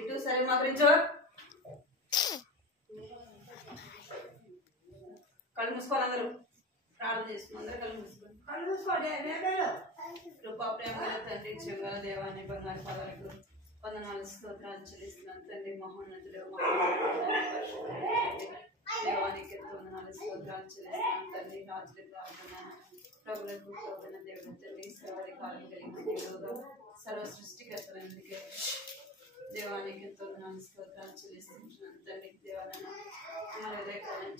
ఇటు సరే మా గురించి కళ్ళు మూసుకోవాలి అందరూ ప్రార్థన చేసుకుని అందరూ కళ్ళు మూసుకోండి కృపా ప్రేమ తండ్రి చెంగల దేవాన్ని బంగారు పదాలకు వందనాలు స్తోత్రాలు చెల్లిస్తున్నాను తండ్రి మహోన్నతుడు దేవానికి వందనాలు స్తోత్రాలు చెల్లిస్తున్నాను తండ్రి రాజులకు రాజున ప్రభులకు ప్రభున దేవుడు తండ్రి సర్వాధికారం కలిగిన దేవుడు సర్వ సృష్టికర్తలందుకే దేవానికి వందనాలు స్తోత్రాలు చెల్లిస్తున్నాను తండ్రి దేవాలను ఉదయకాలం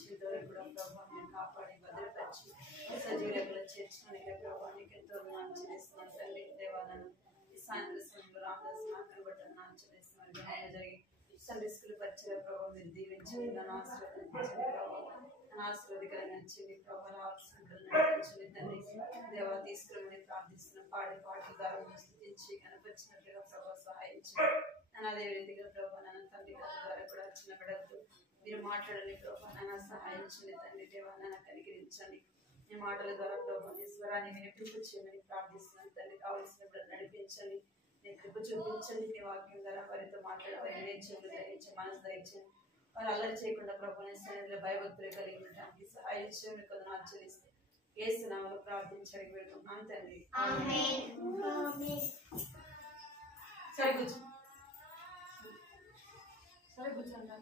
కూడా ప్రభావాన్ని కాపాడి భద్రపరిచి సజీవులకు చేర్చడానికి ప్రభావానికి ఎంతో వందనాలు చెల్లిస్తున్నాను తండ్రి దేవాలను సాయంత్రం సమయంలో రామదాస్ మాటలు బట్టి చెల్లిస్తున్నాను జరిగి సండే స్కూల్ పరిచయ ప్రభావం మీరు దీవించండి నన్ను ఆశీర్వదించండి ప్రభావం నన్ను ఆశీర్వదికరంగా నచ్చింది ప్రభావం రావాల్సిన తండ్రి దేవా తీసుకురమని ప్రార్థిస్తున్నాం పాడే పాటలు ద్వారా స్థుతించి కనపరిచినట్లుగా ప్రభావ సహాయించి నన్ను అదే రీతిగా ప్రభావ నన్ను తండ్రి ద్వారా కూడా చిన్న బిడ్డలతో మీరు మాట్లాడండి ప్రభావ నన్ను సహాయించండి తండ్రి దేవా నన్ను కనికరించండి నీ మాటల ద్వారా ప్రభావ నీ స్వరాన్ని వినిపింపు చేయమని ప్రార్థిస్తున్నాను తండ్రి కావలసిన నడిపించండి నీ కృప చూపించండి నీ వాక్యం ద్వారా వారితో మాట్లాడవాలి చెవులు ధరించి మనసు ధరించండి వారు అల్లరి చేయకుండా ప్రభుత్వ సన్నిధిలో భయభక్తులు కలిగి ఉండడానికి సహాయం చేయమని కొందరు ఆచరిస్తే యేసు నామములో ప్రార్థించడానికి వెళ్తున్నాను తండ్రి సరే కూర్చో సరే కూర్చోండి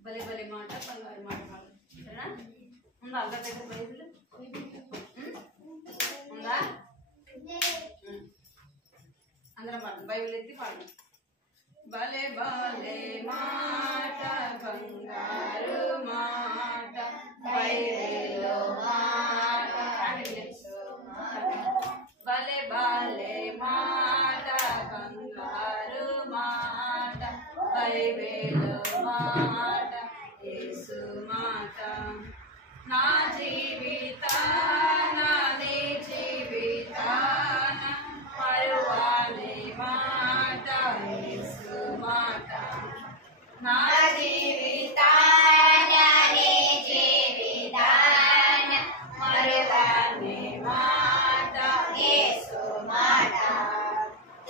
భలే భలే మాట బంగారు మాట పాడు సరేనా ఉందా అక్క దగ్గర బైబిల్ ఉందా అందరం పాడు బైబిల్ ఎత్తి పాడు భలే భలే మాట బంగారు మాట బైబిల్లో మాట భలే భలే మాట బంగారు మాట బైబిల్లో మాట యేసు మాట నా జీవితాన నీ జీవితాన మరువని మాట యేసు మాట నా జీవితాన నీ జీవితాన మరువని మాట యేసు మాట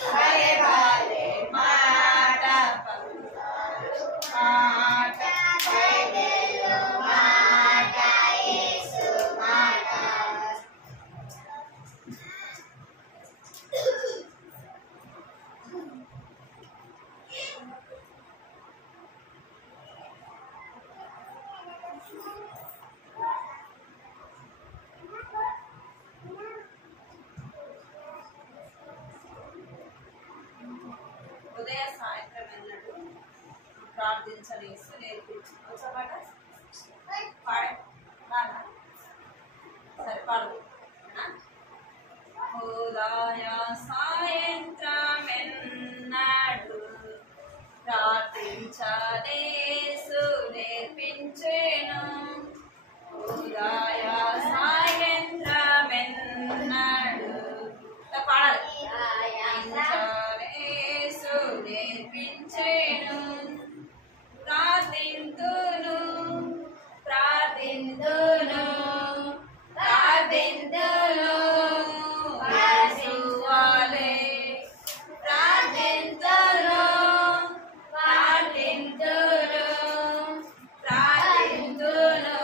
భలే భలే మాట బంగారు మాట బైబిల్లో మాట యేసు మాట ఉదయ సాయంత్రం ఎన్నడూ ప్రార్థించని నేర్పించు పాడే సరే పాడు ఉదయ సాయంత్రం ఎన్నడూ ప్రార్థించనేసు నేర్పించేను ఉదయ సాయంత్రం ఎన్నడూ పాడాలి యేసు నేర్పించేను ప్రార్థింతును ప్రార్థింతును ప్రార్థింతును యేసువలే ప్రార్థింతును ప్రార్థింతును ప్రార్థింతును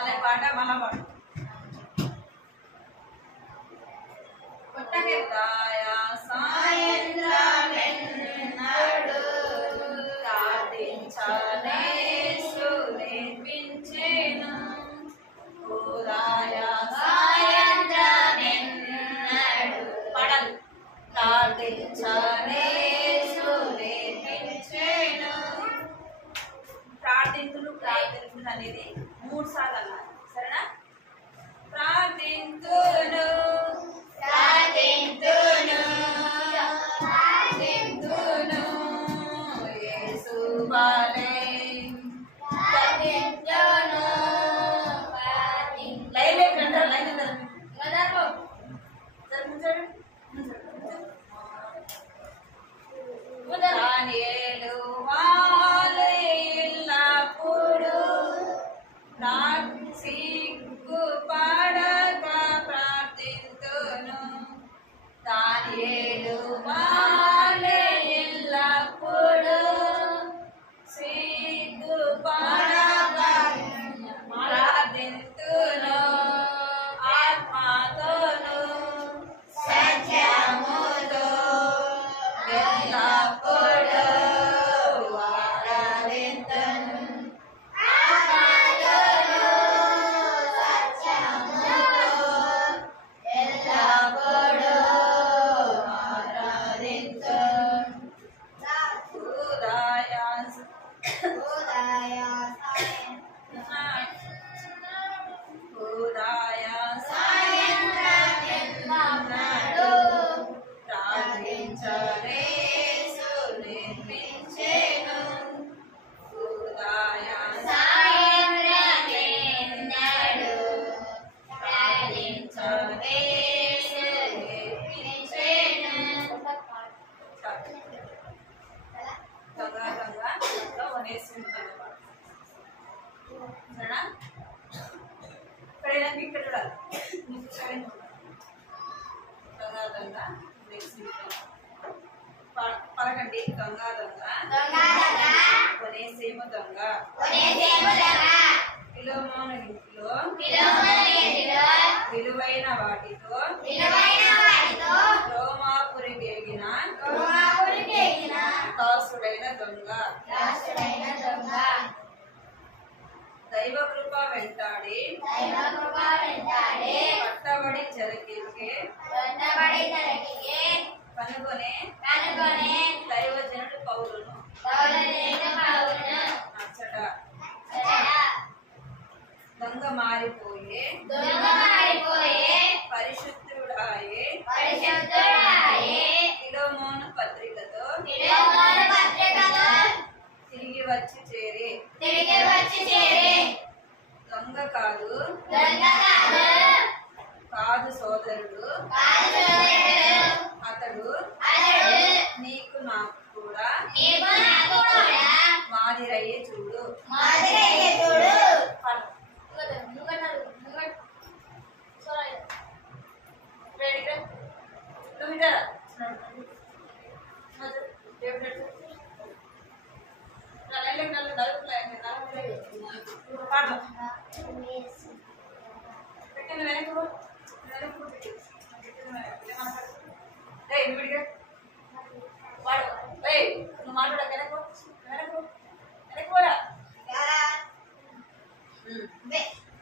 మళ్ళీ పాట మళ్ళా పాట కొట్టకెత్తాయ సాయంత్రమెన్నడు ప్రార్థించనే నేర్పించేను ఉదయ సాయంత్రమెన్నడు పడలు ప్రార్థించనే నేర్పించేను. ప్రార్థింతులు ప్రార్థించులు అనేది 3 సార్లు అన్నారు. సరేనా? ప్రార్థింతును ప్రార్థింతును ప్రార్థింతును యేసు వలె ప్రార్థింతును లైన్ కంటారు లైన్ కంటారు గదర్లో జరుగుతారు దానియేలు వాలెల్లప్పుడు సిగ్గుపడక ప్రార్థింతును. దానియేలు వాలెల్లప్పుడు సిగ్గుపడక ప్రార్థింతును. ఆత్మతోను సత్యముతో ఎల్లప్పుడు ఆరాధింతును. ఆత్మతోను సత్యముతో ఎల్లప్పుడు ఆరాధింతును. ఉదయ సాయంత్రమెన్నడు ప్రార్థించనే నేర్పించేను. ఉదయ సాయంత్రమెన్నడు ప్రార్థించనే నేర్పించేను. గంగా గంగా వనేసింది సరేనా? ఇక్కడ చూడాలి గంగా గంగా పలకండి. గంగా గంగా వనేసేము గంగా విలోమాను ఇంటిలో విలువైన వాటితో రోమాపురి గెలిగిన దాసుడైన దొంగ దైవ కృప వెంటాడి పట్టబడి చెరకెక్కే కనుగొనే దైవజనుడు పౌలును అచ్చట దొంగ మారిపోయే పరిశుద్ధుడాయే ఫిలోమోను పత్రికతో తిరిగి వచ్చి చేరే దొంగ కాదు సోదరుడు అతడు నీకు నాకు కూడా మాదిరయ్యే చూడు.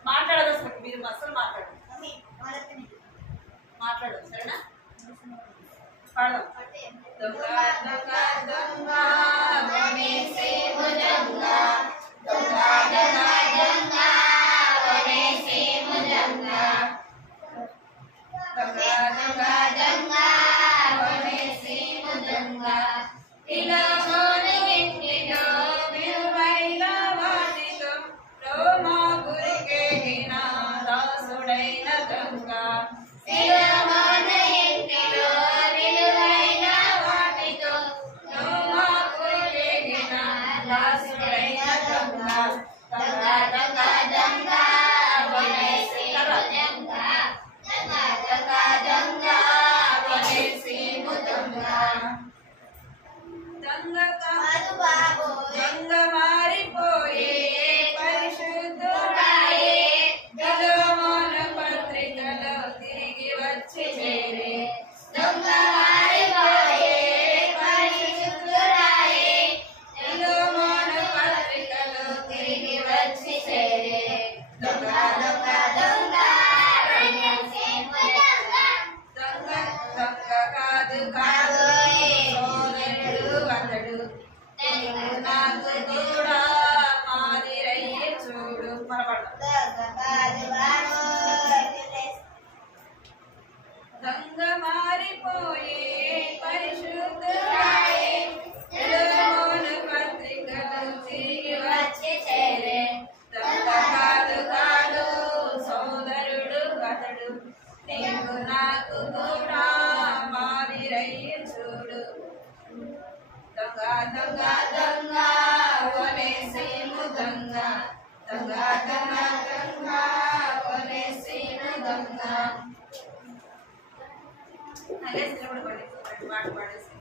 మాట్లాడదు అసలు మీరు అసలు మాట్లాడదు సరేనా? పాడదాం. దొంగ దొంగ దొంగ వనేసేము దొంగ దొంగ దొంగ దొంగ వనేసేము దొంగ దొంగ దొంగ దొంగ వనేసేము దొంగ ఫిలోమోను ఇంటిలో విలువైన వాటి గంగ మారిపోయే పరిశుద్ధురాయే తెలుగున పత్రికలు తిరిగి వచ్చి చేరే కాదు కాదు సోదరుడు కథడు నీకు నాకు కూడా మాదిరయ్యి చూడు దొంగ దొంగ దొంగ కొనేసేను దొంగ దొంగ దొంగ దొంగ కొనేసేను దొంగ అదే సిలబడి పడి పాట పాడేసి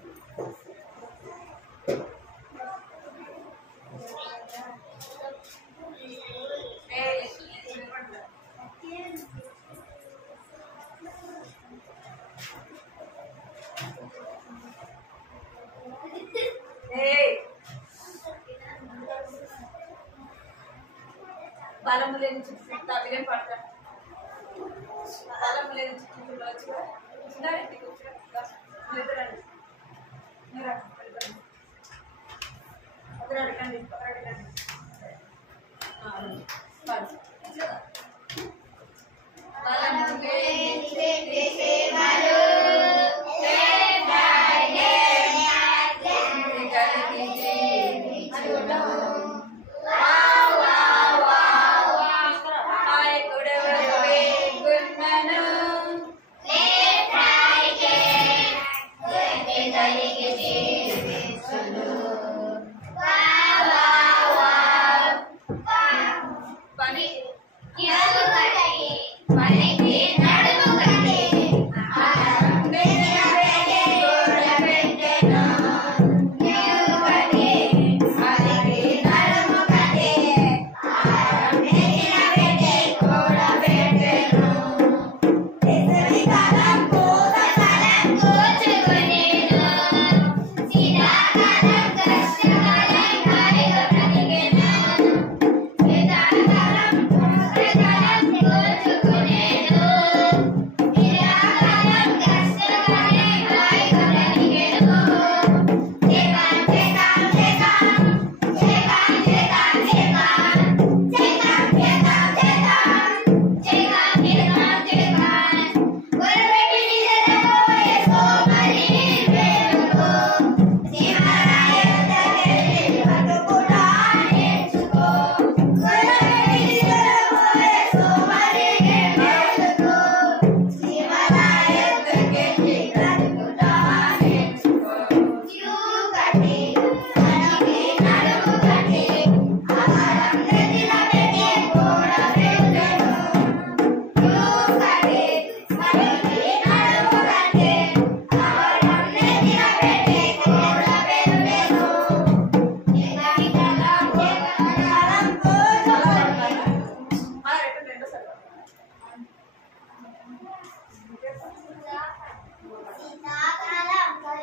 బలము లేని చుట్టూ అవిలేం పడతాడు బలము లేని చుట్టూ వచ్చి ఇంటికి వచ్చి ఒకరు అడగండి బలము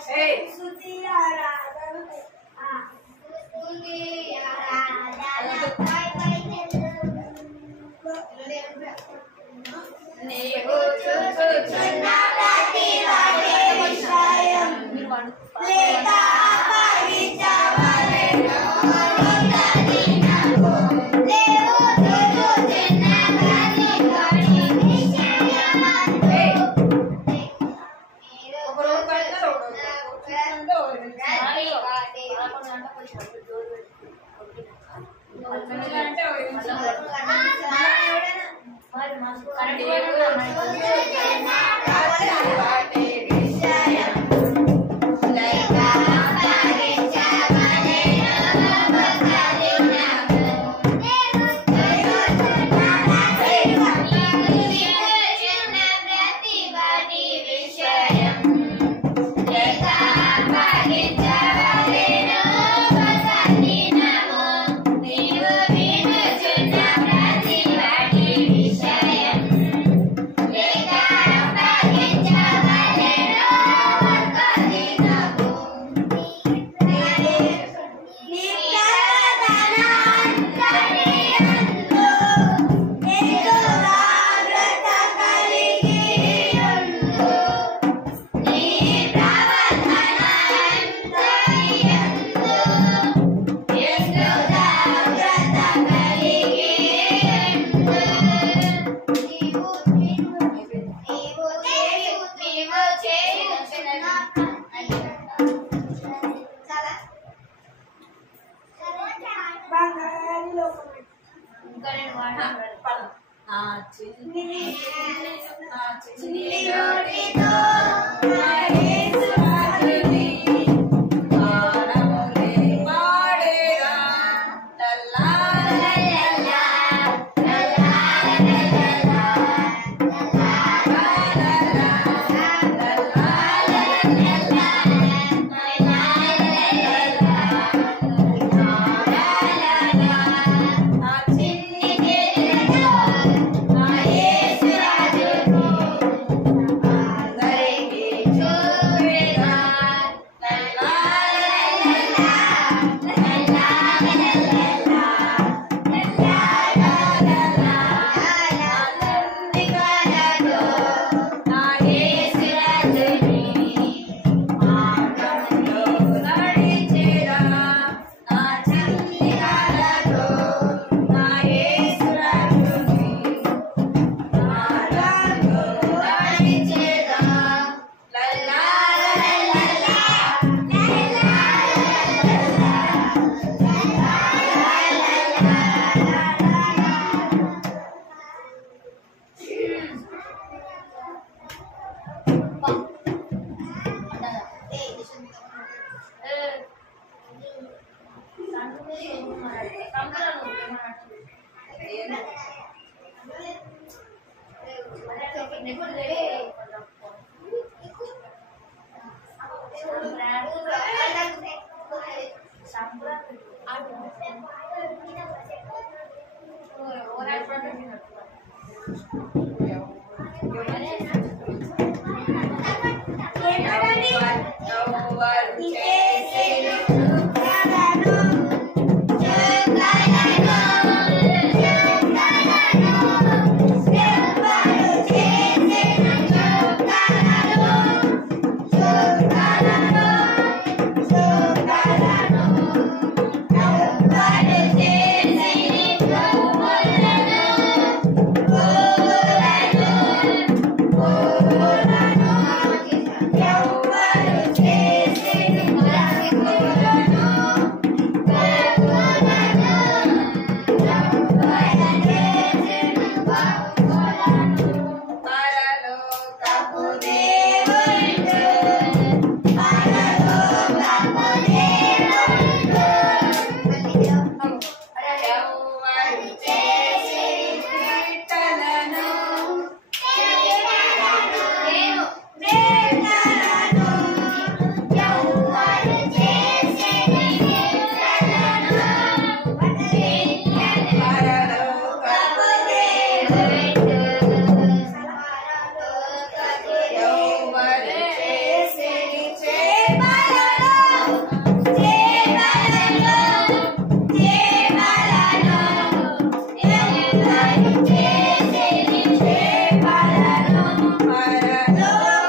Hey! చెవులు ఉండే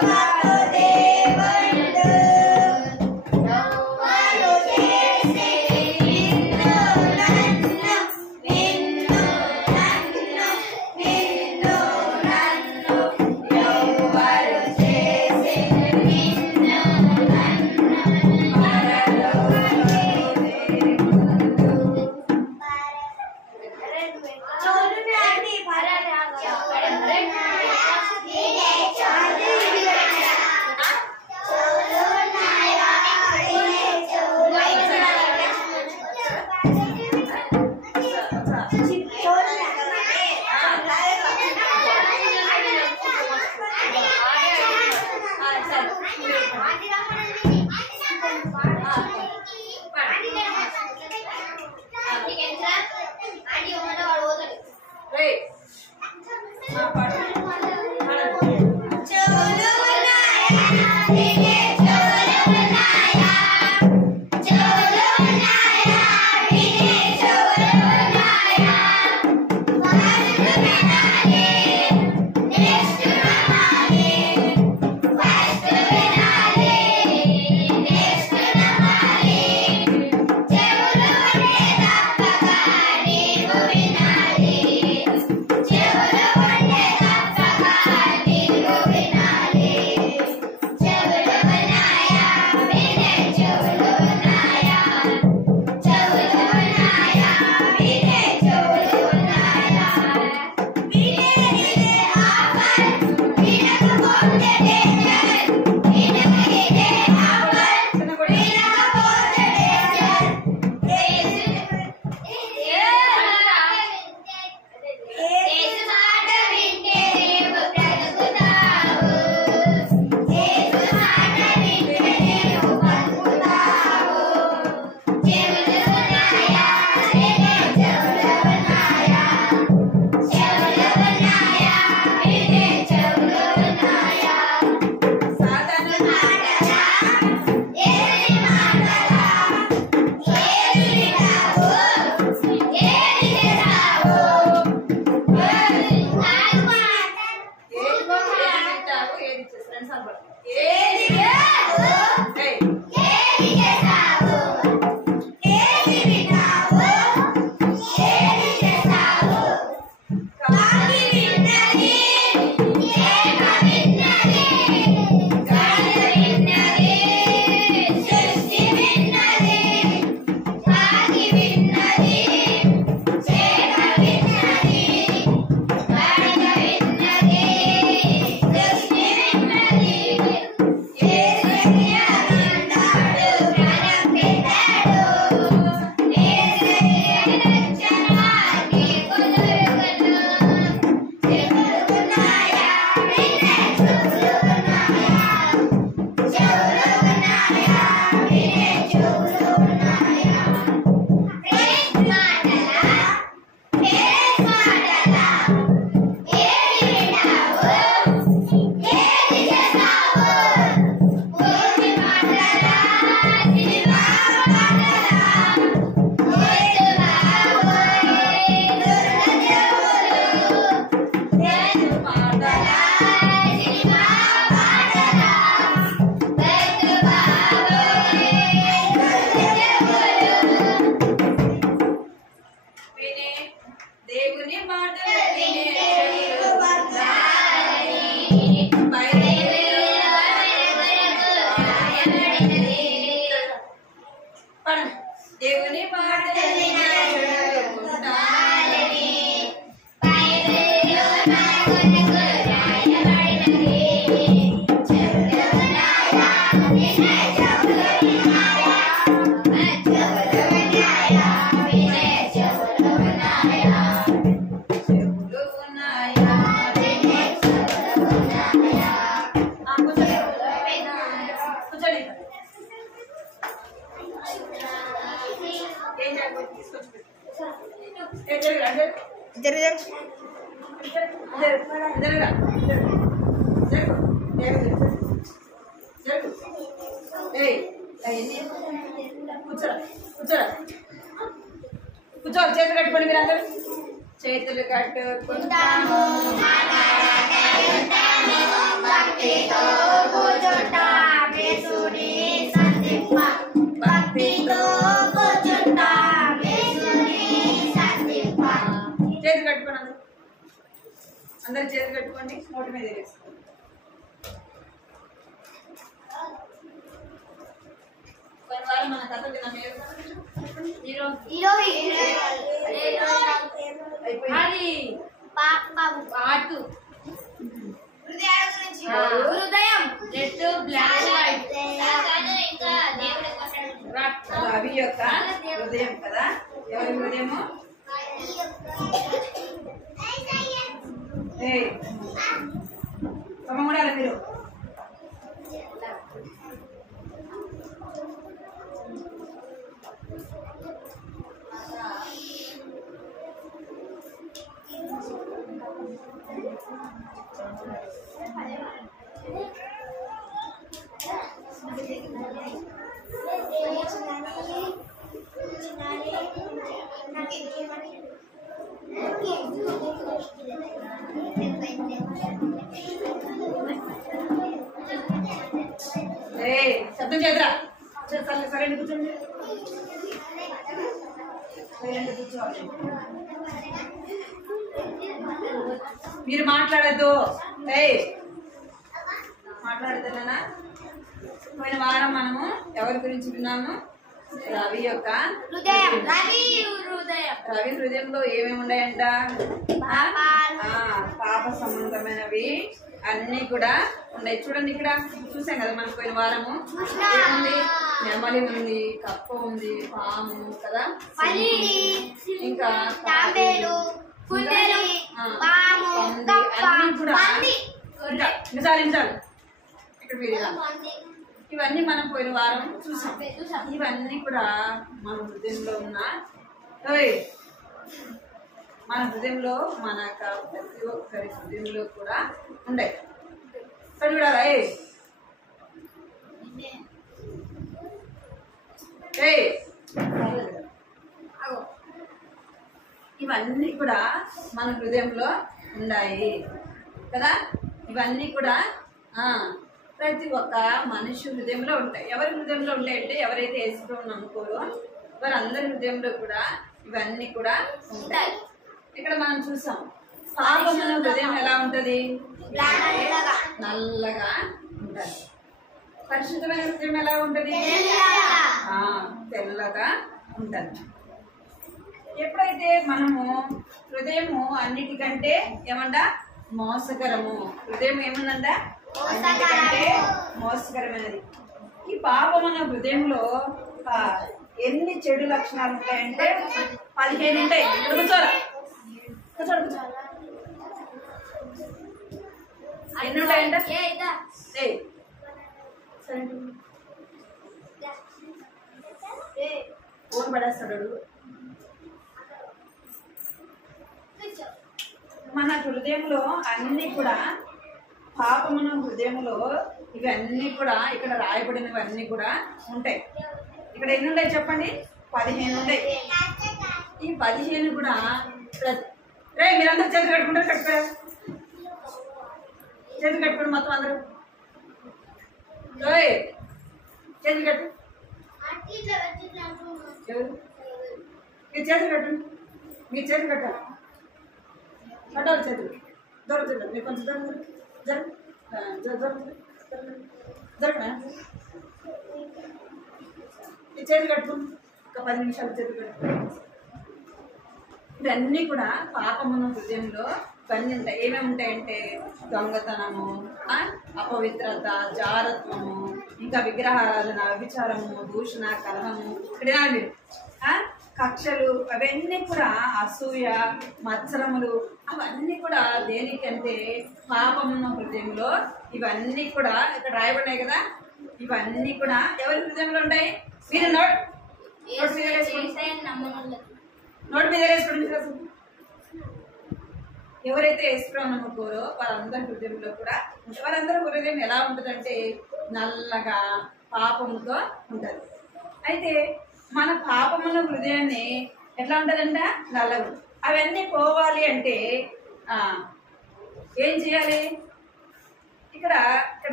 దేవుని మాటలు వినే చెవులు దేవుని మాటలు వినే చెవులు ఉంటారని కూర్చోవాలి. చేతులు కట్టుకోండి మీరు అందరూ. చేతులు కట్టుకుంటాము చేతులు కట్టుకోండి అందరు చేతులు కట్టుకోండి. నోటి మీద వేసుకోండి. మన కథ విన్నాం. పాటు హృదయం రవి యొక్క హృదయం కదా. ఎవరి హృదయము? సమూడాలి మీరు. శబ్దం చేద్రా. సరే కూర్చోండి. కూర్చోవాలి. మీరు మాట్లాడద్దు. మాట్లాడతానా? పోయిన వారం మనము ఎవరి గురించి విన్నాము? రవి యొక్క హృదయం. రవి హృదయంలో ఏమేమి ఉన్నాయంట? పాప సంబంధమైనవి అన్ని కూడా ఉన్నాయి. చూడండి, ఇక్కడ చూసాం కదా మనం పోయిన వారము. ఏముంది? నెమలి ఉంది, కప్ప ఉంది, పాము కదా, ఇంకా నిజాలు ఇక్కడ మీరు ఇవన్నీ మనం పోయిన వారం చూసాం. ఇవన్నీ కూడా మన హృదయంలో ఉన్న మన హృదయంలో మన ప్రతి ఒక్కరి హృదయంలో కూడా ఉన్నాయి. చూడాలా? ఇవన్నీ కూడా మన హృదయంలో ఉన్నాయి కదా. ఇవన్నీ కూడా ప్రతి ఒక్క మనిషి హృదయంలో ఉంటాయి. ఎవరి హృదయంలో ఉంటాయంటే ఎవరైతే యేసుప్రభువుని నమ్ముకోరో వారందరి హృదయంలో కూడా ఇవన్నీ కూడా ఉంటాయి. ఇక్కడ మనం చూసాం, పాపమున హృదయం ఎలా ఉంటది? నల్లగా ఉంటది. పరిశుద్ధమైన హృదయం ఎలా ఉంటది? తెల్లగా ఉంటది. ఎప్పుడైతే మనము హృదయము అన్నిటికంటే ఏమంట మోసకరము, హృదయం ఏముందంట అన్నిటికంటే మోసకరమైనది. ఈ పాపమున హృదయంలో ఎన్ని చెడు లక్షణాలు ఉంటాయంటే 15 ఉంటాయి. ఇక్కడ కూర్చోరా, ఎన్ని ఉంటాయంట? ఫోన్ పడేస్తాడు. మన హృదయంలో అన్ని కూడా పాపమున హృదయంలో ఇవన్నీ కూడా ఇక్కడ రాయబడినవన్నీ కూడా ఉంటాయి. ఇక్కడ ఎన్ని ఉంటాయి చెప్పండి? 15 ఉంటాయి. ఈ 15 కూడా మీరందరూ చేతులు కట్టుకుంటారు. కట్టుకోరు? చేతులు కట్టుకోండి మొత్తం అందరూ. చేతులు కట్టు. మీరు చేతులు కట్టండి. మీరు చేతులు కట్టాలి. కట్టాలి చేతులు దొరుకుతుంది మీరు కొంచెం దొరకనా ఈ చేతులు కట్టుకుని ఒక 10 నిమిషాలు చేతులు కట్టుకుని ఇవన్నీ కూడా పాపమున్న హృదయంలో ఇవన్నీ ఉంటాయి. ఏమేమి ఉంటాయంటే దొంగతనము, అపవిత్రత, జారత్వము, ఇంకా విగ్రహారాధన, వ్యభిచారము, దూషణ, కలహము, ఇక్కడ మీరు కక్షలు, అవన్నీ కూడా అసూయ, మత్సరములు, అవన్నీ కూడా దేనికంటే పాపమున్న హృదయంలో ఇవన్నీ కూడా ఇక్కడ రాయబడినాయి కదా. ఇవన్నీ కూడా ఎవరి హృదయంలో ఉంటాయి? మీరు నోట్ మీద వేసుకోండి. ఎవరైతే యేసుప్రభువుని నమ్ముకోరో వారందరి హృదయంలో కూడా వారందరి హృదయం ఎలా ఉంటుందంటే నల్లగా పాపముతో ఉంటుంది. అయితే మన పాపమున్న హృదయాన్ని ఎట్లా ఉంటుందంట? నల్లగా. అవన్నీ పోవాలి అంటే ఏం చేయాలి? ఇక్కడ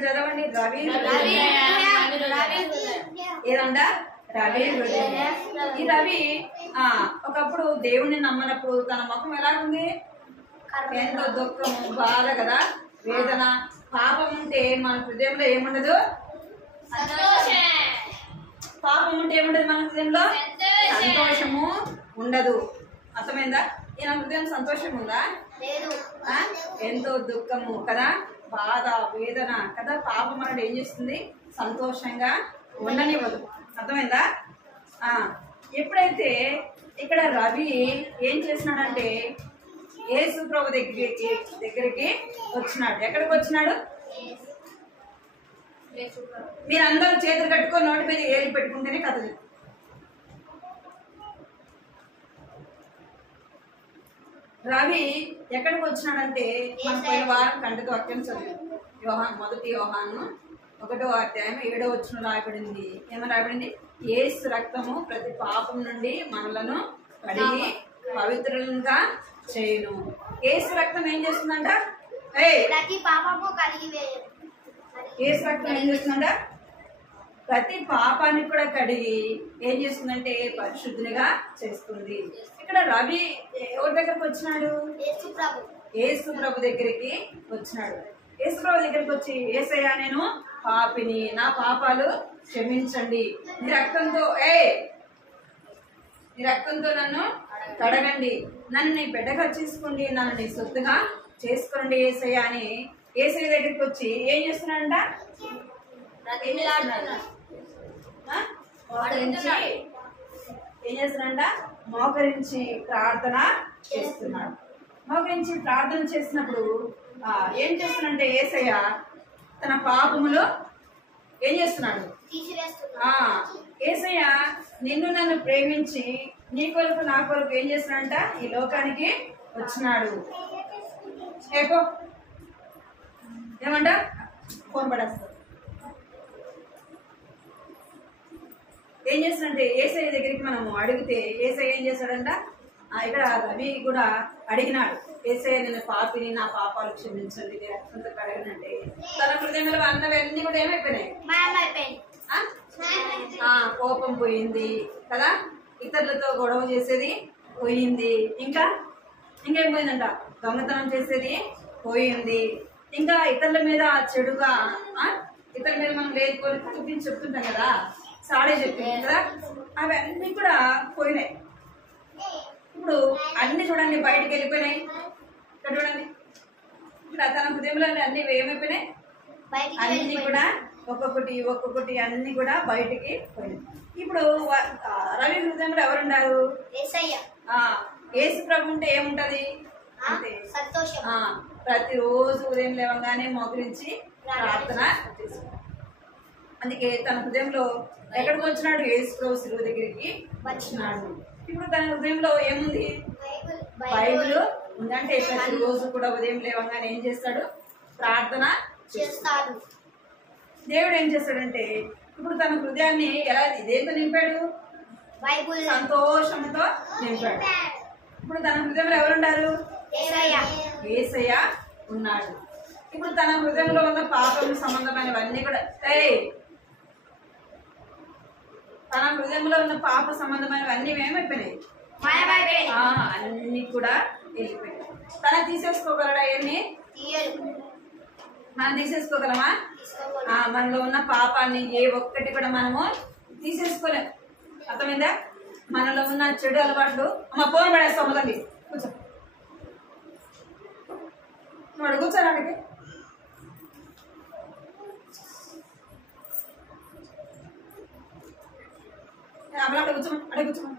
చదవండి. రవి ఏదంట? రవి హృదయం. ఈ రవి ఒకప్పుడు దేవుణ్ణి నమ్మనప్పుడు తన ముఖం ఎలా ఉంది? ఎంతో దుఃఖము, బాధ కదా, వేదన. పాపం ఉంటే మన హృదయంలో ఏముండదు? పాపం ఉంటే ఏముండదు మన హృదయంలో? సంతోషము ఉండదు. అర్థమైందా? ఈయన హృదయం సంతోషం ఉందా? ఎంతో దుఃఖము కదా, బాధ, వేదన కదా. పాపం అనేది ఏం చేస్తుంది? సంతోషంగా ఉండనివ్వదు. అర్థమైందా? ఎప్పుడైతే ఇక్కడ రవి ఏం చేసినాడంటే యేసు ప్రభు దగ్గరికి వచ్చినాడు. ఎక్కడికి వచ్చినాడు? మీరందరూ చేతులు కట్టుకొని నోటి మీద ఏలు పెట్టుకుంటేనే కథలు. రవి ఎక్కడికి వచ్చినాడంటే మన పోయిన వారం కంటతో వాక్యం చదివాం. మొదటి యోహాను 1వ అధ్యాయం 7వ వచనం రాయబడింది. ఏమని రాయబడింది? యేసు రక్తము ప్రతి పాపం నుండి మనలను కడిగి పవిత్రులుగా చేయును. యేసు రక్తం ఏం చేస్తుందంట? యేసు రక్తం ఏం చేస్తుందంట? ప్రతి పాపాన్ని కూడా కడిగి ఏం చేస్తుందంటే పరిశుద్ధిగా చేస్తుంది. ఇక్కడ రవి ఎవరి దగ్గరకు వచ్చినాడు? యేసు ప్రభు దగ్గరికి వచ్చినాడు. యేసు ప్రభు దగ్గరికి వచ్చి, యేసయ్యా నేను పాపిని, నా పాపాలు క్షమించండి, నీ రక్తంతో నన్ను కడగండి, నన్ను నీ బిడ్డగా చేసుకోండి, నన్ను నీ సొత్తుగా చేసుకోండి యేసయ్య అని యేసయ్య దగ్గరికి వచ్చి ఏం చేస్తున్నాడంట? ఏం చేస్తున్నాడంట? మోకరించి ప్రార్థన చేస్తున్నాడు. మోకరించి ప్రార్థన చేసినప్పుడు ఏం చేస్తున్నాడంటే యేసయ్య తన పాపములు ఏం చేస్తున్నాడు? యేసయ్య నిన్ను నన్ను ప్రేమించి నీ కొరకు నా కొరకు ఏం చేస్తున్నాడంట? ఈ లోకానికి వచ్చినాడు. ఏమంట? ఫోన్ పడేస్తాడు. ఏం చేస్తాడంటే యేసయ్య దగ్గరికి మనము అడిగితే యేసయ్య ఏం చేస్తాడంట? ఇక్కడ రవి కూడా అడిగినాడు, యేసయ్య నేను పాపిని, నా పాపాలు క్షమించండి, నీ రక్తంతో కడగనంటే తన హృదయంలో అన్నవన్నీ కూడా ఏమైపోయినాయి? కోపం పోయింది కదా, ఇతరులతో గొడవ చేసేది పోయింది, ఇంకేం పోయిందంట? దొంగతనం చేసేది పోయింది, ఇంకా ఇతరుల మీద చెడుగా ఇతరుల మీద మనం లేకపోతే చూపించి చెప్తుంటాం కదా, సాడే చెప్తుంది కదా, అవన్నీ కూడా పోయినాయి. ఇప్పుడు అన్ని చూడండి బయటికి వెళ్ళిపోయినాయి. ఇక్కడ చూడండి, ఇక్కడ తన హృదయంలో అన్ని ఏమైపోయినాయి? అన్ని కూడా ఒక్కొక్కటి అన్ని కూడా బయటికి పోయినాయి. ఇప్పుడు రవి హృదయంలో ఎవరున్నారు? యేసు ప్రభు ఉంటే ఏముంటది? అంటే ప్రతిరోజు ఉదయం లేవగానే మోకరించి ప్రార్థన చేసుకుంటాడు. అందుకే తన హృదయంలో ఎక్కడికి వచ్చినాడు? యేసు ప్రభు శిలువ దగ్గరికి వచ్చినాడు. ఇప్పుడు తన హృదయంలో ఏముంది? బైబిల్ ఉందంటే ప్రతిరోజు కూడా ఉదయం లేవగానే ఏం చేస్తాడు? ప్రార్థన చేస్తాడు. దేవుడు ఏం చేస్తాడంటే ఇప్పుడు తన హృదయాన్ని ఎలా ఇదేంతో నింపాడు? సంతోషంతో నింపాడు. ఇప్పుడు తన హృదయంలో ఎవరున్నారు? యేసయ్య ఉన్నాడు. ఇప్పుడు తన హృదయంలో ఉన్న పాపం సంబంధమైనవన్నీ కూడా తన హృదయంలో ఉన్న పాప సంబంధమైనవన్నీ ఏమైపోయినాయి? అన్ని కూడా వెళ్ళిపోయినాయి. తన తీసేసుకోగలడా ఎన్ని? మనం తీసేసుకోగలమా? మనలో ఉన్న పాపాన్ని ఏ ఒక్కటి కూడా మనము తీసేసుకోలేం. అర్థమైందా? మనలో ఉన్న చెడు అలవాట్లు అమ్మ ఫోన్ పడేస్తాం మొదటి కూర్చో వాడు కూర్చోరా అడిగి అక్కడ కూర్చోమని అడిగి కూర్చోమని.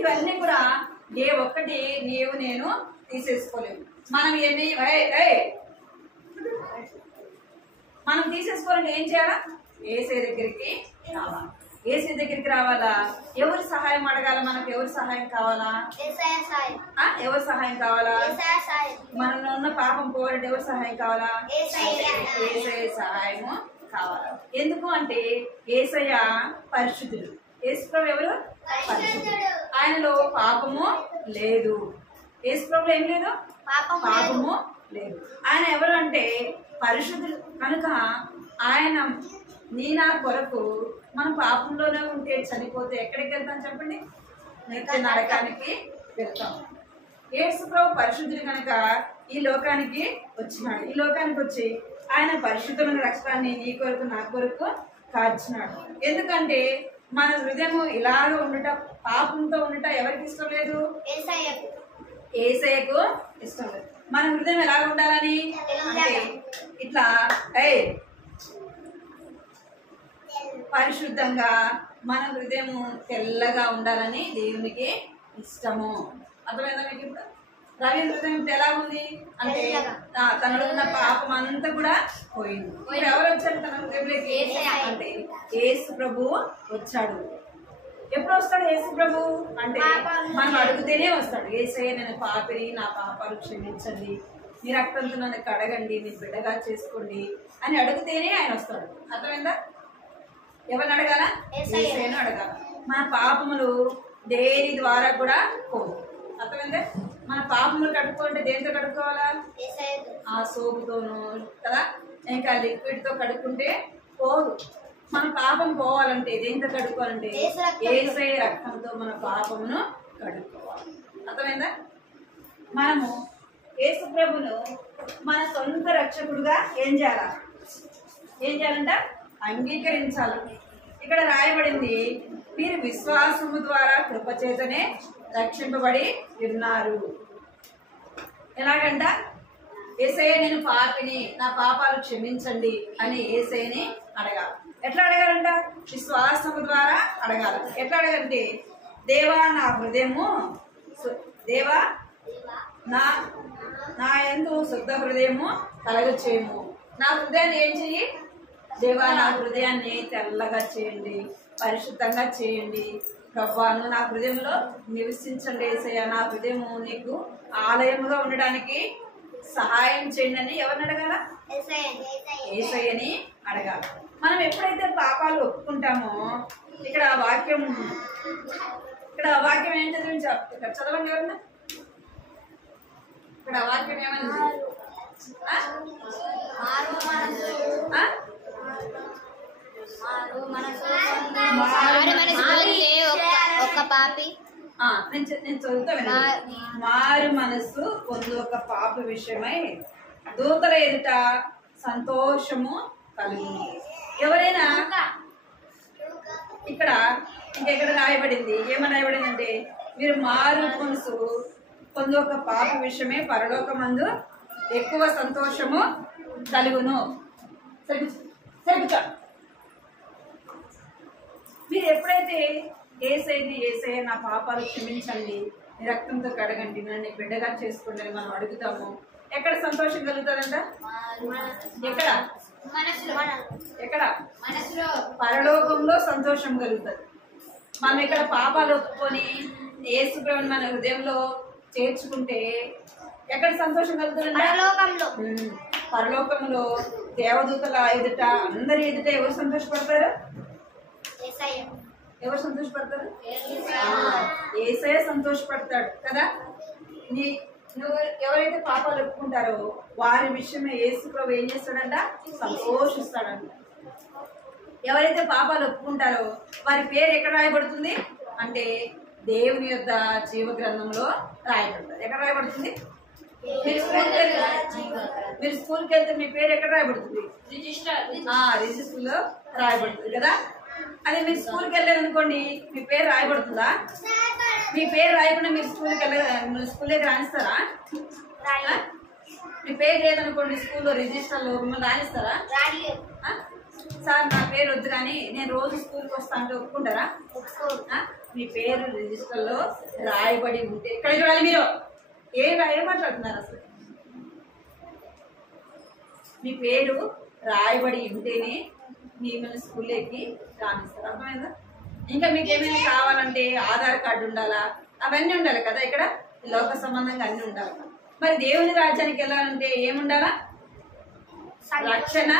ఇవన్నీ కూడా ఏ ఒక్కటి నీవు నేను తీసేసుకోలేము. మనం ఎన్ని మనం తీసేసుకోవాలంటే ఏం చేయాలా? ఏసై దగ్గరికి రావాలి. ఏసై దగ్గరికి రావాలా? ఎవరి సహాయం అడగాల? మనకు ఎవరి సహాయం కావాలా? ఎవరి సహాయం కావాలా? మనలో ఉన్న పాపం పోవాలంటే ఎవరి సహాయం కావాలా? ఏసై సహాయము కావాలా. ఎందుకు అంటే ఏసయ్య పరిశుద్ధుడు. యేసుప్రభు ఎవరు? పరిశుద్ధుడు. ఆయనలో పాపము లేదు. యేసుప్రభులో ఏం లేదు? పాపము లేదు. ఆయన ఎవరు అంటే పరిశుద్ధుడు కనుక ఆయన నీ నా కొరకు మనం పాపంలోనే ఉంటే చనిపోతే ఎక్కడికి వెళ్తాం చెప్పండి? నిత్య నరకానికి వెళ్తాం. యేసుప్రభు పరిశుద్ధుడు కనుక ఈ లోకానికి వచ్చినాడు. ఈ లోకానికి వచ్చి ఆయన పరిశుద్ధమైన రక్తాన్ని నీ కొరకు నా కొరకు కార్చినాడు. ఎందుకంటే మన హృదయము ఇలాగ ఉండుట, పాపంతో ఉండుట ఎవరికి ఇష్టం లేదు? ఏసయ్యకు ఇష్టం లేదు. మన హృదయం ఎలాగ ఉండాలని అంటే ఇట్లా పరిశుద్ధంగా మన హృదయము తెల్లగా ఉండాలని దేవునికి ఇష్టము. అర్థమైందా మీకు? ఇప్పుడు రవి హృదయం ఎలా ఉంది అంటే తనలో ఉన్న పాపం అంతా కూడా పోయింది. ఇప్పుడు ఎవరు వచ్చారు తన హృదయంలోకి అంటే యేసు ప్రభు వచ్చాడు. ఎప్పుడు వస్తాడు యేసు ప్రభు అంటే మనం అడుగుతేనే వస్తాడు. యేసయ్య నేను పాపిని, నా పాపాలు క్షమించండి, మీ రక్తంతో నన్ను కడగండి, మీ బిడ్డగా చేసుకోండి అని అడిగితేనే ఆయన వస్తాడు. అర్థమైందా? ఎవరిని అడగాల? యేసయ్యను అడగాల. మన పాపములు దేని ద్వారా కూడా పోవు. అర్థమైందా? మన పాపములు కడుక్కోవాలంటే దేనితో కడుక్కోవాలా? ఆ సోపుతోను కదా, ఇంకా లిక్విడ్ తో కడుక్కుంటే పోదు. మన పాపం పోవాలంటే దేంతో కడుక్కోవాలంటే యేసయ్య రక్తంతో మన పాపమును కడుక్కోవాలి. అర్థమైందా? మనము యేసు ప్రభును మన సొంత రక్షకుడుగా ఏం చేయాలంట? అంగీకరించాలి. ఇక్కడ రాయబడింది, మీరు విశ్వాసము ద్వారా కృపచేతనే రక్షింపబడి ఉన్నారు. ఎలాగంట? యేసయ్య నేను పాపిని, నా పాపాలు క్షమించండి అని యేసయ్యని అడగాలి. ఎట్లా అడగాలంట? విశ్వాసము ద్వారా అడగాలి. ఎట్లా అడగంటే దేవా నా హృదయము, దేవా నా యందు శుద్ధ హృదయము కలగ చేయము. నా హృదయాన్ని ఏం చెయ్యి? దేవా నా హృదయాన్ని తెల్లగా చేయండి, పరిశుద్ధంగా చేయండి. ప్రభువాను నా హృదయంలో నివసించండి. యేసయ్య నా హృదయము నీకు ఆలయముగా ఉండడానికి సహాయం చేయండి అని ఎవరిని అడగాల? యేసయ్యని అడగాలి. మనం ఎప్పుడైతే పాపాలు ఒప్పుకుంటామో ఇక్కడ వాక్యం ఏం చదివి చదవండి ఎవరన్నా. ఇక్కడ వాక్యం ఏమన్నా నేను చదువుతా. మారు మనస్సు పొందు ఒక పాప విషయమై దూతల ఎదుట సంతోషము కలుగును. ఎవరైనా ఇక్కడ ఇంకెక్కడ రాయబడింది, ఏమని రాయబడింది అంటే మీరు మారు మనసు పొందు ఒక పాప విషయమే పరలోకమందు ఎక్కువ సంతోషము కలుగును. సరిపుతా మీరు ఎప్పుడైతే యేసయ్య నా పాపాలు క్షమించండి, నీ రక్తంతో కడగండి, నన్ను బిడ్డగా చేసుకోండి అని మనం అడుగుతాము. ఎక్కడ సంతోషం కలుగుతుందంట? ఎక్కడ? పరలోకంలో సంతోషం కలుగుతుంది. మనం ఇక్కడ పాపాలు ఒప్పుకొని యేసు ప్రభువుని మన హృదయంలో చేర్చుకుంటే ఎక్కడ సంతోషం కలుగుతుంది? పరలోకంలో దేవదూతల ఎదుట, అందరి ఎదుట ఎవరు సంతోషపడతారు? ఎవరు సంతోషపడతారు? యేసయ్య సంతోషపడతాడు కదా. నువ్వు ఎవరైతే పాపాలు ఒప్పుకుంటారో వారి విషయమే యేసు ప్రభు ఏం చేస్తాడంట? సంతోషిస్తాడంట. ఎవరైతే పాపాలు ఒప్పుకుంటారో వారి పేరు ఎక్కడ రాయబడుతుంది అంటే దేవుని యొక్క జీవ గ్రంథంలో రాయబడుతుంది. ఎక్కడ రాయబడుతుంది? మీరు స్కూల్కి వెళ్తే మీ పేరు ఎక్కడ రాయబడుతుంది? రిజిస్టర్లో రాయబడుతుంది కదా. అదే మీరు స్కూల్కి వెళ్ళారు అనుకోండి, మీ పేరు రాయబడుతుందా? మీ పేరు రాయకుండా మీరు స్కూల్లోకి రాణిస్తారా? మీ పేరు లేదనుకోండి స్కూల్లో రిజిస్టర్లో మిమ్మల్ని రాణిస్తారా? సార్ నా పేరు వద్దు కానీ నేను రోజు స్కూల్కి వస్తా అంటే ఒప్పుకుంటారా? మీ పేరు రిజిస్టర్లో రాయబడి ఉంటే ఇక్కడ చూడాలి. మీరు ఏం మాట్లాడుతున్నారు అసలు? మీ పేరు రాయబడి ఉంటేనే మిమ్మల్ని స్కూల్లోకి రాణిస్తారు. అర్థమైందా? ఇంకా మీకు ఏమైనా కావాలంటే ఆధార్ కార్డు ఉండాలా, అవన్నీ ఉండాలి కదా. ఇక్కడ లోక సంబంధంగా అన్ని ఉండాలి. మరి దేవుని రాజ్యానికి వెళ్ళాలంటే ఏముండాలా? రక్షణ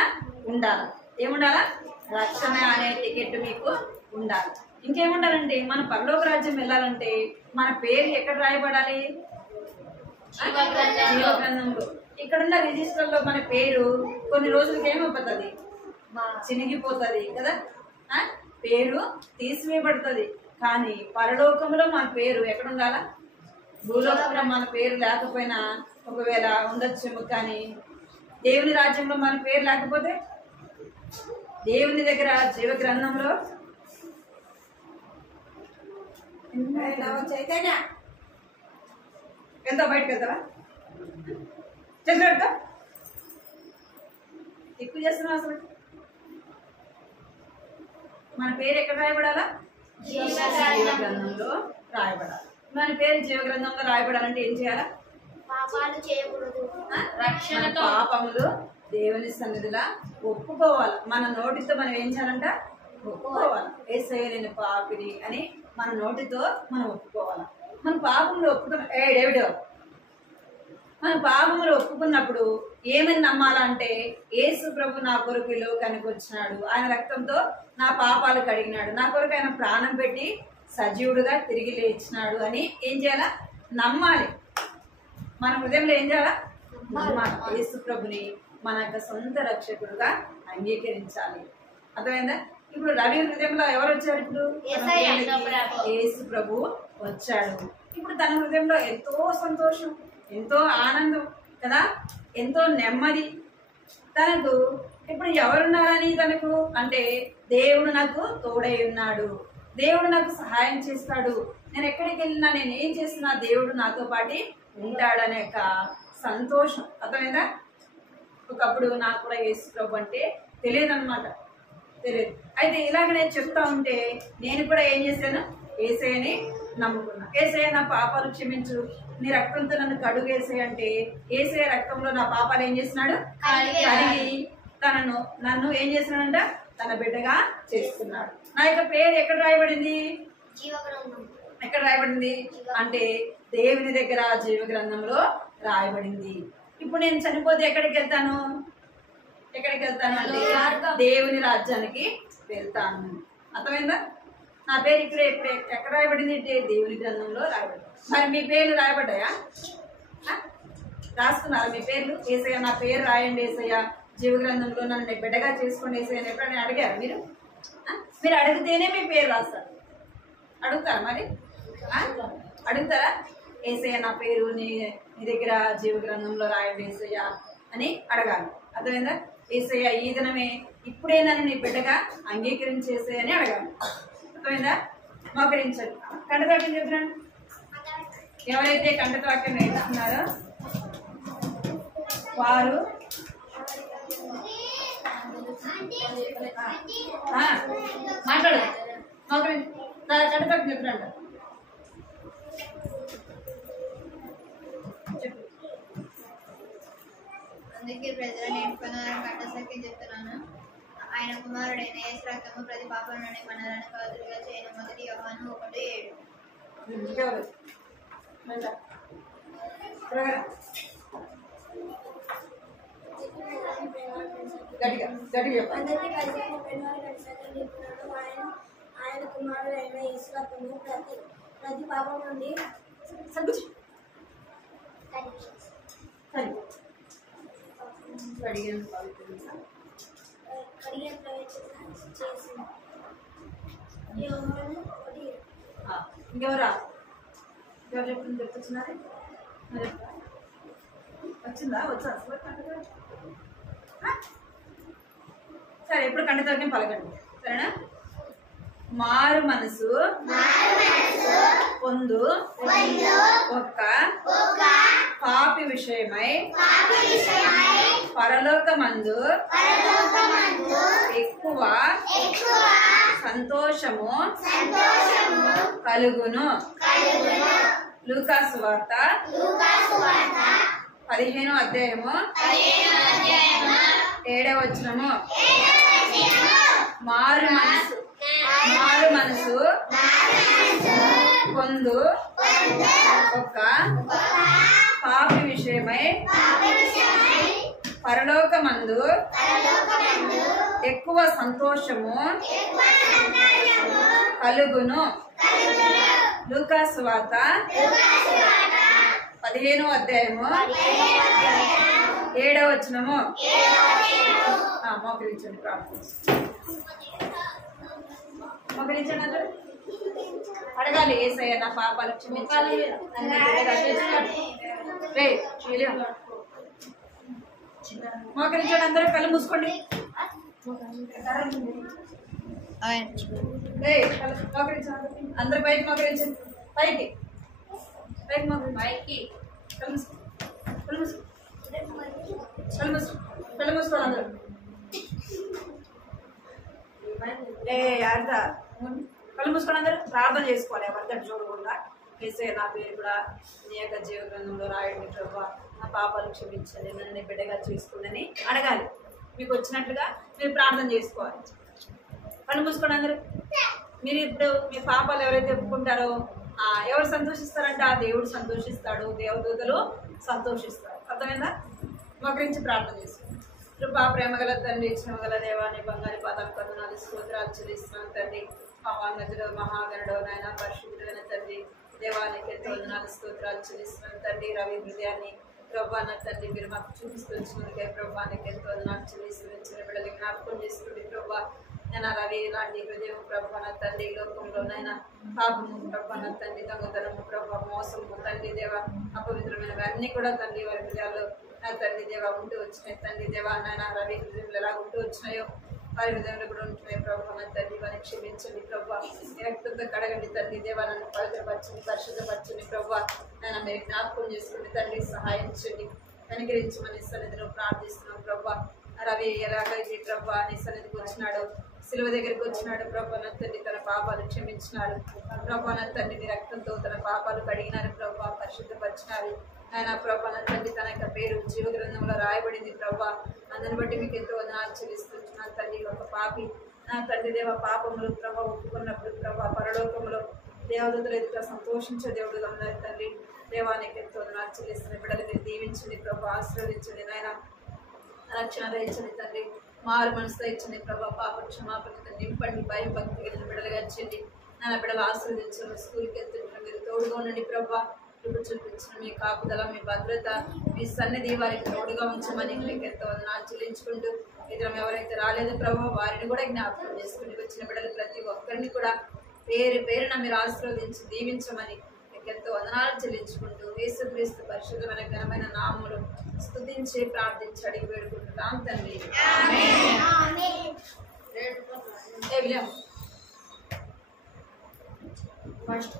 ఉండాలి. ఏముండాలా? రక్షణ అనే టికెట్ మీకు ఉండాలి. ఇంకేముండాలంటే మన పరలోక రాజ్యం వెళ్ళాలంటే మన పేరు ఎక్కడ రాయబడాలి? జీవ గ్రంథంలో. ఇక్కడున్న రిజిస్టర్ లో మన పేరు కొన్ని రోజులకి ఏమైపోతుంది? చినిగిపోతుంది కదా. పేరు తీసివేయబడుతుంది. కానీ పరలోకంలో మన పేరు ఎక్కడ ఉండాలా? భూలోకంలో మన పేరు లేకపోయినా ఒకవేళ ఉండొచ్చేమో, కానీ దేవుని రాజ్యంలో మన పేరు లేకపోతే దేవుని దగ్గర జీవ గ్రంథంలో చైతన్య వెళ్తావు, బయటకు వెళ్తావా? చేస్తా ఎక్కువ చేస్తున్నావు అసలు. మన పేరు ఎక్కడ రాయబడాలా? జీవ గ్రంథంలో రాయబడాలి. మన పేరు జీవ గ్రంథంలో రాయబడాలంటే ఏం చేయాలా? పాపాలు చేయకూడదు. రక్షణతో పాపములు దేవుని సన్నిధిలో ఒప్పుకోవాలి. మన నోటితో మనం ఏం చేయాలంట? ఒప్పుకోవాలి. యేసయ్య నేను పాపిని అని మన నోటితో మనం ఒప్పుకోవాలి. మన పాపములు మన పాపములు ఒప్పుకున్నప్పుడు ఏమని నమ్మాలంటే యేసు ప్రభు నా కొరకు ఈ లోకానికి వచ్చినాడు, ఆయన రక్తంతో నా పాపాలు కడిగినాడు, నా కొరకు ఆయన ప్రాణం పెట్టి సజీవుడుగా తిరిగి లేచినాడు అని ఏం చేయాలా? నమ్మాలి. మన హృదయంలో ఏం చేయాలా? నమ్మాలి. యేసు ప్రభుని మన యొక్క సొంత రక్షకుడుగా అంగీకరించాలి. అర్థమైందా? ఇప్పుడు రవి హృదయంలో ఎవరు వచ్చారు? ఇప్పుడు యేసు ప్రభు వచ్చాడు. ఇప్పుడు తన హృదయంలో ఎంతో సంతోషం, ఎంతో ఆనందం కదా, ఎంతో నెమ్మది. తనకు ఇప్పుడు ఎవరున్నారని తనకు అంటే దేవుడు నాకు తోడై ఉన్నాడు, దేవుడు నాకు సహాయం చేస్తాడు, నేను ఎక్కడికి వెళ్ళినా నేను ఏం చేసినా దేవుడు నాతో పాటు ఉంటాడనే యొక్క సంతోషం. అర్థమైందా? ఒకప్పుడు నాకు కూడా యేసు ప్రభు అంటే తెలియదు అనమాట, తెలియదు. అయితే ఇలాగ నేను చెప్తా ఉంటే నేను కూడా ఏం చేశాను? యేసయ్యని నమ్ముకున్నా. యేసయ్య నా పాపాలు క్షమించు, నీ రక్తంతో నన్ను కడుగు యేసయ్య అంటే యేసయ్య రక్తంలో నా పాపాలు ఏం చేస్తున్నాడు? కడిగి నన్ను ఏం చేస్తున్నాడంట? తన బిడ్డగా చేస్తున్నాడు. నా యొక్క పేరు ఎక్కడ రాయబడింది? ఎక్కడ రాయబడింది అంటే దేవుని దగ్గర జీవ గ్రంథంలో రాయబడింది. ఇప్పుడు నేను చనిపోతే ఎక్కడికి వెళ్తాను? అంటే దేవుని రాజ్యానికి వెళ్తాను. అర్థమైందా? నా పేరు ఇక్కడ ఎక్కడ రాయబడింది అంటే దేవుని గ్రంథంలో రాయబడింది. మరి మీ పేర్లు రాయబడ్డాయా? రాసుకున్నారా మీ పేర్లు? యేసయ్య నా పేరు రాయండి, యేసయ్య జీవ గ్రంథంలో నన్ను బిడ్డగా చేసుకోండి యేసయ్య అని ఎప్పుడైనా అడిగారు మీరు? మీరు అడిగితేనే మీ పేరు రాస్తారు. అడుగుతారా మరి? అడుగుతారా? యేసయ్య నా పేరు నీ దగ్గర జీవ గ్రంథంలో రాయండి యేసయ్య అని అడగాలి. అర్థమైందా? యేసయ్య ఈ దినమే ఇప్పుడే నన్ను నీ బిడ్డగా అంగీకరించేసేయ్ అని అడగాలి. అర్థమైందా? మోకరించండి. కంటతవాక్యం చెప్తున్నాను. ఎవరైతే కంటతవాక్యం నేర్చుకున్నారో వారు మాట్లాడు. మోకరించి కంటతవాక్యం చెప్తున్నాడు. అందుకే ప్రజలు నేర్చుకున్నారని కంటసక్యం చెప్తున్నాను. ఆయన కుమారుడైన యేసు రక్తము ప్రతి పాపం నుండి మనలను పవిత్రులుగా చేయడం. మొదటి యోహాను 1:7. ఆయన కుమారుడైన యేసు రక్తము ప్రతి పాపం నుండి ఇంకెవరా ఎవరు చెప్తుంది చెప్తున్నది వచ్చిందా వచ్చా అసలు కంటతో సరే ఇప్పుడు కంటతోనే పలకండి సరేనా మారు మనసు పొందు ఒక్క పాపి విషయమై పరలోకమందు ఎక్కువ సంతోషము కలుగును. లూకాసు వార్త 15వ అధ్యాయము 7వ వచనము. మారు మనసు పొందు ఒక పాపి విషయమై పరలోకమందు ఎక్కువ సంతోషము కలుగును. లూకాసు వార్త 15వ అధ్యాయము 7వ వచనము. మోకరించండి మోకరించండి అడగాలి ఏసయ్య నా పాపాలు క్షమించాలి మోకరించండి అందరూ కళ్ళు మూసుకోండి అందరు పైకి మోకరించండి పైకి పైకి కళ్ళు మూసుకోండి అందరూ అర్థ కళ్ళు మూసుకొని అందరూ ప్రార్థన చేసుకోవాలి ఎవరికైనా చూడకుండా ఏసయ్య నా పేరు కూడా నీ యొక్క జీవ గ్రంథంలో రాయండి ప్రభా నా పాపాలు క్షమించండి నన్ను బిడ్డగా చేసుకోండి అడగాలి మీకు వచ్చినట్లుగా మీరు ప్రార్థన చేసుకోవాలి కళ్ళు మూసుకొని అందరూ మీరు ఇప్పుడు మీ పాపాలు ఎవరైతే ఒప్పుకుంటారో ఎవరు సంతోషిస్తారంటే ఆ దేవుడు సంతోషిస్తాడు దేవదూతలు సంతోషిస్తారు అర్థమైందా మోకరించి ప్రార్థన చేసుకోండి కృపా ప్రేమ గల తండ్రి ఇచ్చిన దేవాన్ని బంగారు పాదాలు కరుణాలు స్తోత్రాలు చెల్లిస్తున్నాను తండ్రి మహానదుడు మహాగణుడు నాయన పరిశుద్ధుడైన తండ్రి దేవానికి ఎంతో వందనాలు స్తోత్రాలు చెల్లిస్తున్నాను తండ్రి రవి హృదయాన్ని ప్రభాన తండ్రి మీరు మాకు చూపిస్తూ వచ్చినందుకే ప్రభానికి ఎంతో వందనాలు చెల్లిస్తున్న బిడ్డలు జ్ఞాపకం చేసుకుంటే ప్రభా నేను రవి ఇలాంటి హృదయం ప్రభాన తండ్రి లోకంలోనైనా పాపము ప్రభాన తండ్రి దొంగతనము ప్రభా మోసము తండ్రి దేవ అపవిత్రమైనవన్నీ కూడా తండ్రి వారి హృదయాల్లో నా తండ్రి దేవ ఉంటూ వచ్చినాయి తండ్రి దేవ నాయన రవి హృదయంలో ఎలా ఉంటూ వచ్చినాయో వారి హృదయంలో కూడా ఉంటున్నాయి ప్రభా నా తండ్రి వారిని క్షమించండి ప్రభా రక్తంతో కడగండి తండ్రి దేవ నన్ను పవిత్రపరచండి పరిశుద్ధపరచండి ప్రభా నేను మీరు జ్ఞాపకం చేసుకోండి తండ్రి సహాయించండి కనికరించమని సన్నిధిలో ప్రార్థిస్తున్నాం ప్రభా రవి ఎలాగైతే ప్రభా నీ సన్నిధికి వచ్చినాడు సిలువ దగ్గరికి వచ్చినాడు ప్రభా నా తండ్రి తన పాపాలు క్షమించినాడు ప్రభా నా తండ్రి నీ రక్తంతో తన పాపాలు కడిగినారు ప్రభా పరిశుద్ధపరిచినారు ఆయన ప్రభా నా తండ్రి తన యొక్క పేరు జీవ గ్రంథంలో రాయబడింది ప్రభా అందుని బట్టి మీకు ఎంతో వందనాలు చెల్లిస్తున్నాను తండ్రి ఒక పాపి నా తండ్రి దేవ పాపములు ప్రభా ఒప్పుకున్నప్పుడు ప్రభా పరలోకములో దేవదూతలు ఎదుట సంతోషించే దేవుడు ఉన్నారు తండ్రి దేవానికి ఎంతో వందనాలు చెల్లిస్తున్న బిడ్డలు మీరు దీవించండి ప్రభా ఆశీర్వదించండి నాయన రక్షణ దయచండి తండ్రి మారు మనసుతో ఇచ్చండి ప్రభా పాప క్షమాపణతో నింపండి భయం భక్తి కలిగిన బిడ్డలుగా ఇచ్చండి నా బిడ్డలు ఆశీర్వదించండి స్కూల్కి వెళ్తుంటారు మీరు తోడుగా ఉండండి ప్రభా ఇప్పుడు చూపించిన మీ కాపుదల మీ భద్రత మీ సన్నిధి వారికి తోడుగా ఉంచమని మీకు ఎంతో వందనాలు చెల్లించుకుంటూ ఇతరం ఎవరైతే రాలేదు ప్రభా వారిని కూడా జ్ఞాపకం చేసుకుని వచ్చిన బిడ్డలు ప్రతి ఒక్కరిని కూడా పేరు పేరున మీరు ఆశీర్వదించి దీవించమని మీకు ఎంతో వందనాలు చెల్లించుకుంటూ యేసుక్రీస్తు పరిశుద్ధమైన ఘనమైన నామములు స్తుతించి ప్రార్థించి అడిగి వేడుకుంటున్నాం తండ్రి. ఫస్ట్